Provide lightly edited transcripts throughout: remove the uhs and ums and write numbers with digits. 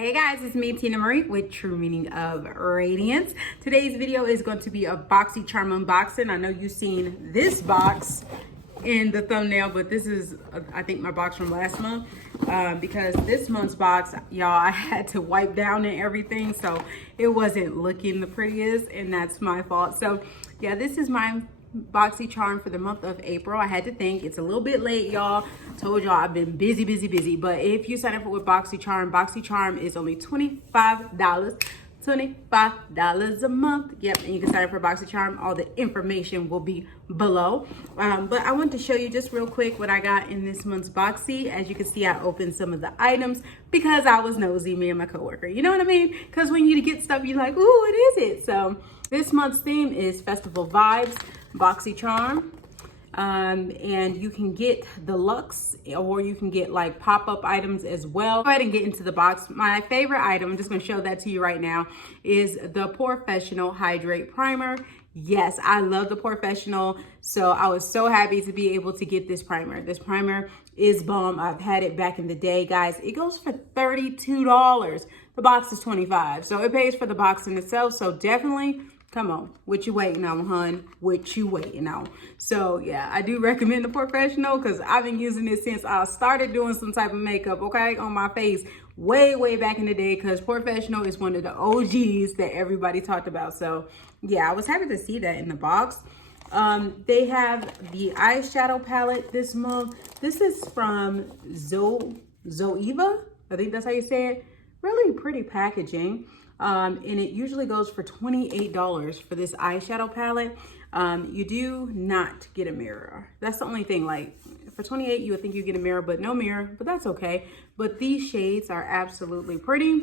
Hey guys, it's me, Tina Marie, with True Meaning of Radiance. Today's video is going to be a BoxyCharm unboxing. I know you've seen this box in the thumbnail, but this is, I think, my box from last month. Because this month's box, y'all, I had to wipe down and everything, so it wasn't looking the prettiest, and that's my fault. So, yeah, this is my BoxyCharm for the month of April. I had to think. It's a little bit late, y'all. Told y'all I've been busy. But if you sign up with BoxyCharm is only $25. $25 a month. Yep, and you can sign up for BoxyCharm. All the information will be below. But I want to show you just real quick what I got in this month's Boxy. As you can see, I opened some of the items because I was nosy, me and my coworker. You know what I mean? Because when you get stuff, you're like, ooh, what is it? So this month's theme is Festival Vibes, BoxyCharm. And you can get the luxe, or you can get like pop-up items as well. Go ahead and get into the box. My favorite item, I'm just going to show that to you right now, is the Professional Hydrate Primer. Yes, I love the Professional, so I was so happy to be able to get this primer. This primer is bomb. I've had it back in the day, guys. It goes for $32. The box is $25, so it pays for the box in itself. So definitely, come on, what you waiting on, hun? What you waiting on? So yeah, I do recommend the Professional because I've been using it since I started doing some type of makeup, okay, on my face way back in the day, because Professional is one of the OGs that everybody talked about. So yeah, I was happy to see that in the box. They have the eyeshadow palette this month. This is from Zoeva. I think that's how you say it. Really pretty packaging. And it usually goes for $28 for this eyeshadow palette. You do not get a mirror. That's the only thing. Like for $28, you would think you get a mirror, but no mirror, but that's okay. But these shades are absolutely pretty.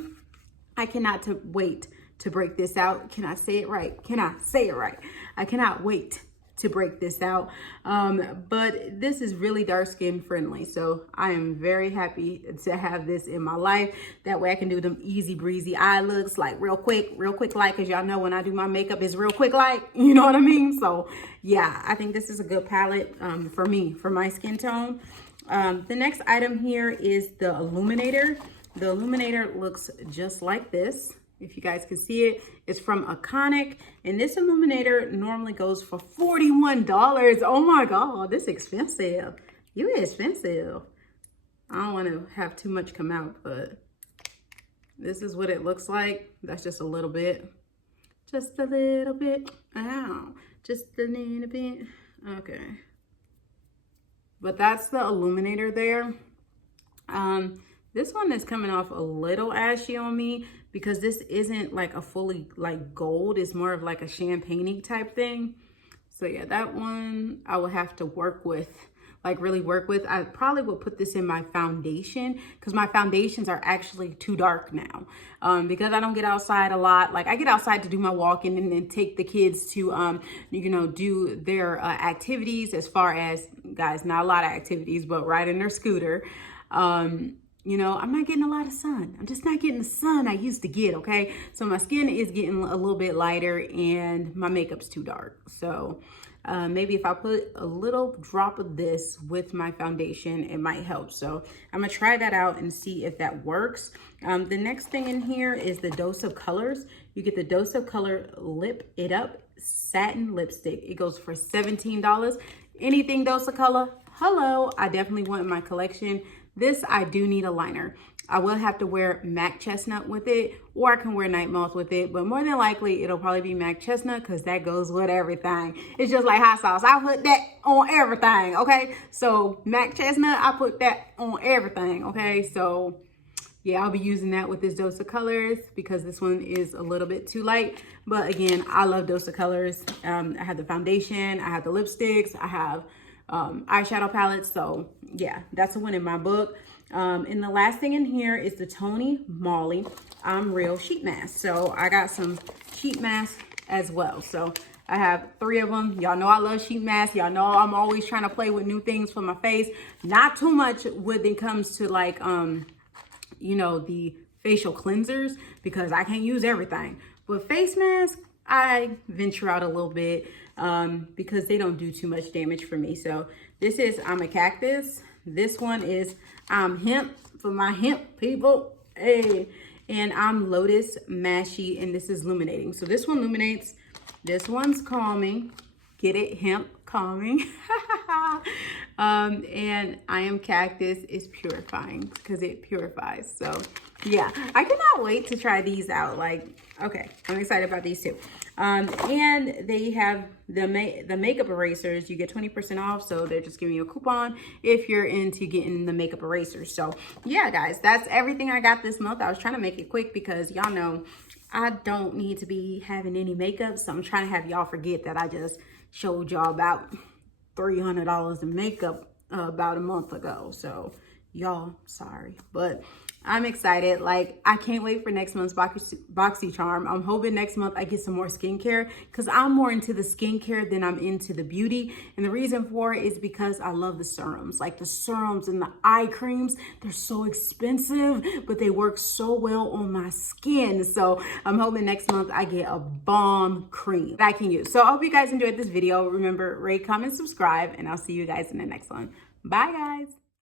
I cannot wait to break this out. Can I say it right? Can I say it right? I cannot wait to break this out. But this is really dark skin friendly, so I am very happy to have this in my life. That way I can do them easy breezy eye looks, like real quick like, because y'all know when I do my makeup, it's real quick like, you know what I mean? So yeah, I think this is a good palette for me, for my skin tone. The next item here is the illuminator. The illuminator looks just like this. If you guys can see it, it's from Iconic, and this illuminator normally goes for $41. Oh my God, this is expensive. You expensive. I don't want to have too much come out, but this is what it looks like. That's just a little bit. Just a little bit. Ow. Just a little bit. Okay. But that's the illuminator there. This one is coming off a little ashy on me because this isn't like a fully like gold. It's more of like a champagne type thing. So yeah, that one I will have to work with, like really work with. I probably will put this in my foundation because my foundations are actually too dark now. Because I don't get outside a lot. Like I get outside to do my walking and then take the kids to, you know, do their activities, as far as, guys, not a lot of activities, but riding their scooter. You know, I'm not getting a lot of sun. I'm just not getting the sun I used to get, okay? So my skin is getting a little bit lighter and my makeup's too dark. So maybe if I put a little drop of this with my foundation, it might help. So I'm gonna try that out and see if that works. The next thing in here is the Dose of Colors. You get the Dose of Color Lip It Up Satin Lipstick. It goes for $17. Anything Dose of Color, hello, I definitely want in my collection. This, I do need a liner. I will have to wear MAC Chestnut with it, or I can wear Night Moth with it, but more than likely, it'll probably be MAC Chestnut because that goes with everything. It's just like hot sauce. I put that on everything, okay? So MAC Chestnut, I put that on everything, okay? So yeah, I'll be using that with this Dose of Colors because this one is a little bit too light. But again, I love Dose of Colors. I have the foundation, I have the lipsticks, I have eyeshadow palettes. So yeah, that's a win in my book. And the last thing in here is the Tony Moly I'm Real sheet mask. So I got some sheet masks as well. So I have 3 of them. Y'all know I love sheet masks. Y'all know I'm always trying to play with new things for my face. Not too much when it comes to like, you know, the facial cleansers, because I can't use everything. But face masks, I venture out a little bit because they don't do too much damage for me. So this is I'm a Cactus. This one is I'm Hemp for my hemp people. Hey, And I'm Lotus Mashy, and this is Illuminating. So this one illuminates, this one's calming. Get it? Hemp calming. And I Am Cactus is purifying because it purifies. So yeah, I cannot wait to try these out. Like, okay, I'm excited about these too. And they have the makeup erasers. You get 20% off. So they're just giving you a coupon if you're into getting the makeup erasers. So yeah, guys, that's everything I got this month. I was trying to make it quick because y'all know I don't need to be having any makeup. So I'm trying to have y'all forget that I just showed y'all about $300 in makeup about a month ago. So y'all, sorry, but I'm excited. Like, I can't wait for next month's BoxyCharm. I'm hoping next month I get some more skincare because I'm more into the skincare than I'm into the beauty. And the reason for it is because I love the serums. Like the serums and the eye creams, they're so expensive, but they work so well on my skin. So I'm hoping next month I get a bomb cream that I can use. So I hope you guys enjoyed this video. Remember, rate, comment, subscribe, and I'll see you guys in the next one. Bye, guys.